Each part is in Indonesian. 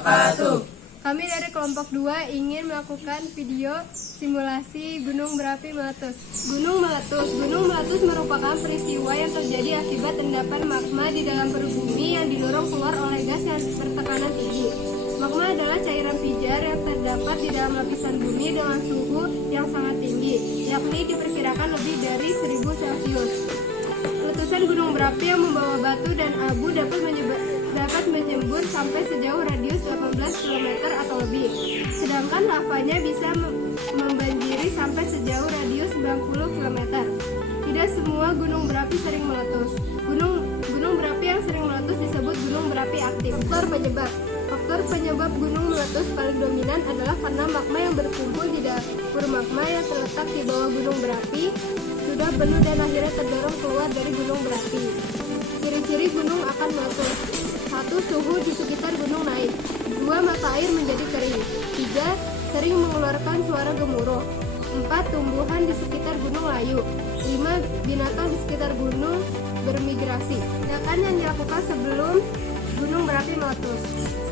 wabarakatuh. Kami dari kelompok 2 ingin melakukan video simulasi gunung berapi meletus. Gunung meletus merupakan peristiwa yang terjadi akibat endapan magma di dalam perut bumi yang didorong keluar oleh gas yang bertekanan tinggi. Magma adalah cairan pijar yang terdapat di dalam lapisan bumi dengan suhu yang sangat tinggi, yakni diperkirakan lebih dari 1000 Celcius. Letusan gunung berapi yang membawa batu dan abu dapat menyembur sampai sejauh radius 18 km atau lebih. Sedangkan lavanya bisa membanjiri sampai sejauh radius 90 km. Tidak semua gunung berapi sering meletus. Gunung berapi yang sering meletus disebut gunung berapi aktif. Faktor penyebab gunung meletus paling dominan adalah karena magma yang berkumpul di dapur magma yang terletak di bawah gunung berapi sudah penuh dan akhirnya terdorong keluar dari gunung berapi. Ciri-ciri gunung akan meletus. 1. Suhu di sekitar gunung naik. 2. Mata air menjadi kering. 3. Sering mengeluarkan suara gemuruh. 4. Tumbuhan di sekitar gunung layu. 5. Binatang di sekitar gunung bermigrasi. Tindakan yang dilakukan sebelum gunung berapi meletus.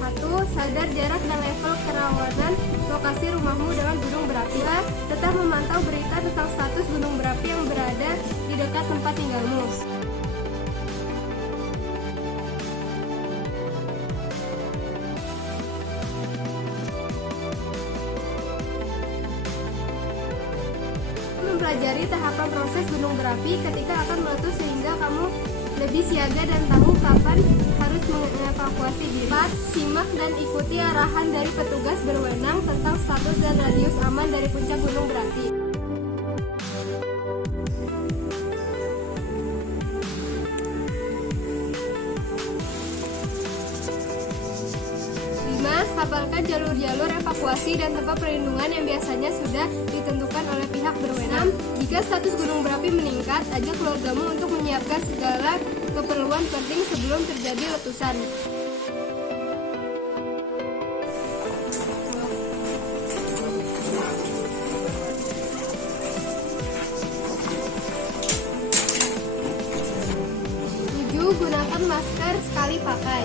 1. Sadar jarak dan level kerawanan lokasi rumahmu dengan gunung berapi. 2. Tetap memantau berita tentang status gunung berapi yang berada di dekat tempat tinggalmu. Mempelajari tahapan proses gunung berapi ketika akan meletus sehingga kamu lebih siaga dan tahu kapan harus mengevakuasi diri. 4. Simak dan ikuti arahan dari petugas berwenang tentang status dan radius aman dari puncak gunung berapi. 5. Hafalkan jalur-jalur evakuasi dan tempat perlindungan yang biasanya sudah ditentukan oleh pihak berwenang. 6. Jika status gunung berapi meningkat, ajak keluargamu untuk menyiapkan segala keperluan penting sebelum terjadi letusan. Gunakan masker sekali pakai.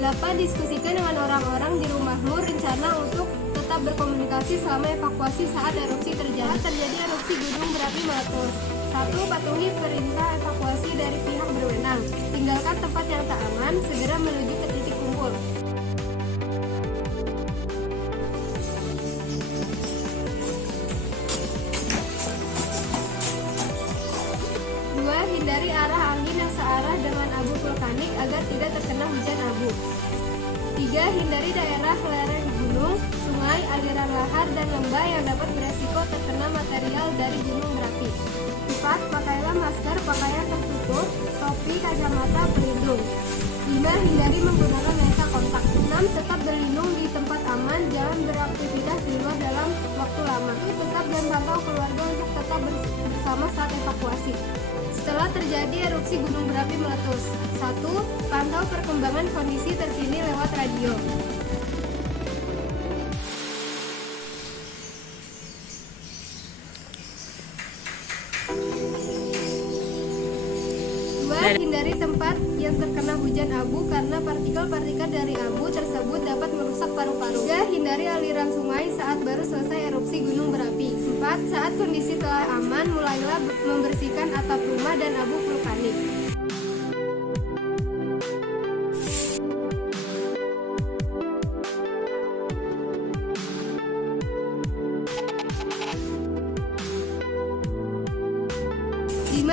8. Diskusikan dengan orang-orang di rumahmu rencana untuk tetap berkomunikasi selama evakuasi saat erupsi terjadi. Erupsi gunung berapi meletus. 1. Patuhi perintah evakuasi dari pihak berwenang. Tinggalkan tempat yang tak aman, segera menuju ke titik kumpul. 2. Hindari arah angin yang searah dengan abu vulkanik agar tidak terkena hujan abu. 3. Hindari daerah lereng gunung, sungai, aliran lahar, dan lembah yang dapat beresiko terkena material dari gunung berapi. 4. Pakailah masker, pakaian tertutup, topi, kacamata pelindung. 5. Hindari menggunakan lensa kontak. 6. Tetap berlindung di tempat aman, jangan beraktivitas di luar dalam waktu lama. Tetap dan pantau keluarga untuk tetap bersama saat evakuasi. Setelah terjadi erupsi gunung berapi meletus. 1. Pantau perkembangan kondisi terkini lewat radio. 2. Hindari tempat yang terkena hujan abu karena partikel-partikel dari abu tersebut dapat merusak paru-paru. 3. Hindari aliran sungai saat baru selesai erupsi gunung berapi. 4. Saat kondisi telah aman, mulailah membersihkan atap rumah dan abu vulkanik.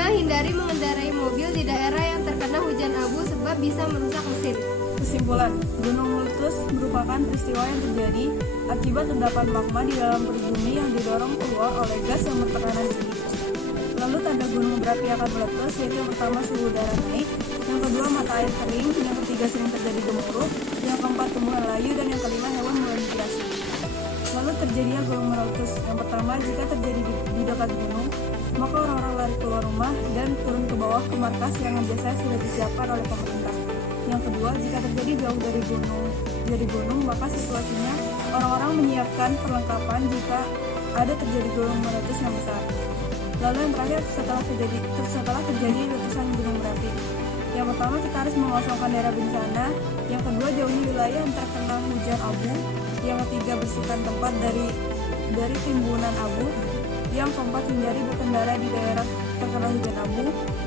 Hindari mengendarai mobil di daerah yang terkena hujan abu sebab bisa merusak mesin. Kesimpulan, gunung meletus merupakan peristiwa yang terjadi akibat endapan magma di dalam perut bumi yang didorong keluar oleh gas yang bertekanan tinggi. Lalu tanda gunung berapi akan meletus yaitu yang pertama suhu udara naik, yang kedua mata air kering, yang ketiga sering terjadi gemuruh, yang keempat tumbuhan layu, dan yang kelima hewan mulai migrasi. Lalu terjadinya gunung meletus. Yang pertama, jika terjadi di dekat gunung, maka orang-orang lari keluar rumah dan turun ke bawah ke markas yang biasanya sudah disiapkan oleh pemerintah. Yang kedua, jika terjadi jauh dari gunung, maka situasinya orang-orang menyiapkan perlengkapan jika ada terjadi gunung meletus yang besar. Lalu yang terakhir setelah terjadi letusan gunung berapi. Yang pertama, kita harus mengosongkan daerah bencana. Yang kedua, jauhi wilayah yang terkena hujan abu. Yang ketiga, bersihkan tempat dari timbunan abu. Yang keempat, hindari berkendara di daerah terkena hujan abu.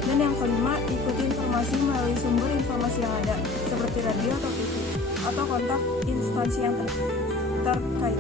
Dan yang kelima, ikuti informasi melalui sumber informasi yang ada, seperti radio atau TV, atau kontak instansi yang terkait.